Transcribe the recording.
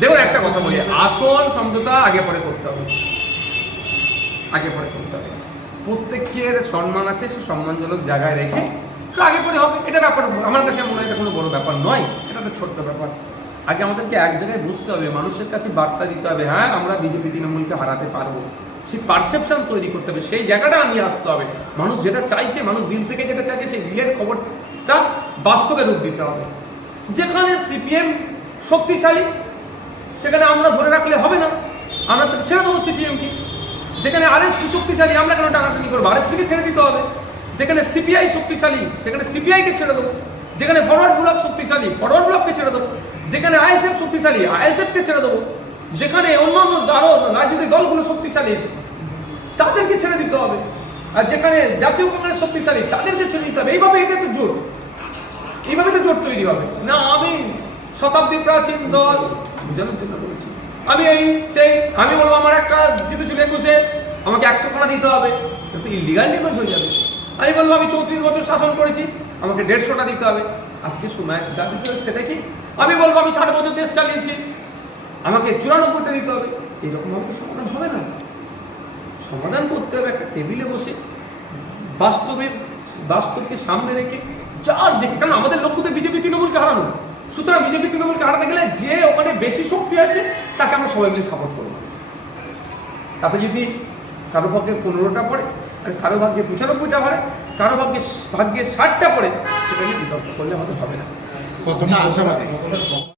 দেখুন, একটা কথা বলি। আসল সমঝোতা আগে পরে করতে হবে। আগে পরে করতে হবে। প্রত্যেকের সম্মান আছে, সে সম্মানজনক জায়গায় রেখে তো আগে পরে হবে। এটা ব্যাপার, আমার কাছে মনে হয় এটা কোনো বড় ব্যাপার নয়। এটা একটা ছোট্ট ব্যাপার। আগে আমাদেরকে এক জায়গায় বুঝতে হবে, মানুষের কাছে বার্তা দিতে হবে হ্যাঁ আমরা বিজেপি তৃণমূলকে হারাতে পারব। সেই পারসেপশন তৈরি করতে হবে, সেই জায়গাটা নিয়ে আসতে হবে। মানুষ যেটা চাইছে, মানুষ দিল থেকে যেটা চাইছে, সেই দিলের খবরটা বাস্তবে রূপ দিতে হবে। যেখানে সিপিএম শক্তিশালী, সেখানে আমরা ধরে রাখলে হবে না। আমরা তো ছেড়ে দেবো সিপিএমকে। যেখানে আরএসপি শক্তিশালী, আমরা কেন টানাটানি করব? আরএসপিকে ছেড়ে দিতে হবে। যেখানে সিপিআই শক্তিশালী, সেখানে সিপিআইকে ছেড়ে দেবো। যেখানে ফরওয়ার্ড ব্লক শক্তিশালী ফরওয়ার্ড ব্লককে ছেড়ে দেবো। যেখানে আইএসএফ শক্তিশালী আইএসএফকে ছেড়ে দেবো। যেখানে অন্যান্য আরও রাজনৈতিক দলগুলো শক্তিশালী, তাদেরকে ছেড়ে দিতে হবে। আর যেখানে জাতীয় কংগ্রেস শক্তিশালী, তাদেরকে ছেড়ে দিতে হবে। এইভাবে এটা তো জোর। এইভাবে তো জোট তৈরি হবে। না, আমি শতাব্দী প্রাচীন দল। বোঝানোর জন্য বলেছি আমি এই সেই, আমি বলব আমার একটা জিতু ছিল একুশে, আমাকে একশো খানা দিতে হবে কিন্তু ইলিগাল ডিমান্ড হয়ে যাবে। আমি বলব আমি চৌত্রিশ বছর শাসন করেছি, আমাকে দেড়শোটা দিতে হবে। আজকে সময় দাবি সেটা কি? আমি বলব আমি ষাট বছর দেশ চালিয়েছি, আমাকে চুরানব্বইটা দিতে হবে। এইরকম আমাকে সমাধান হবে না। সমাধান করতে হবে একটা টেবিলে বসে, বাস্তবের, বাস্তবকে সামনে রেখে, যার যে কারণ আমাদের লক্ষ্য তো বিজেপি, তৃণমূলকে হারানো। সুতরাং বিজেপি তৃণমূলকে হারাতে গেলে যে ওখানে বেশি শক্তি আছে, তাকে আমরা সবাই মিলে সাপোর্ট করব। তাতে যদি কারও ভাগ্যে পনেরোটা পড়ে আর কারও ভাগ্যে পঁচানব্বইটা পড়ে, কারও ভাগ্যে ভাগ্যে ষাটটা পড়ে সেটা নিয়ে বিতর্ক করলে আমাদের হবে না।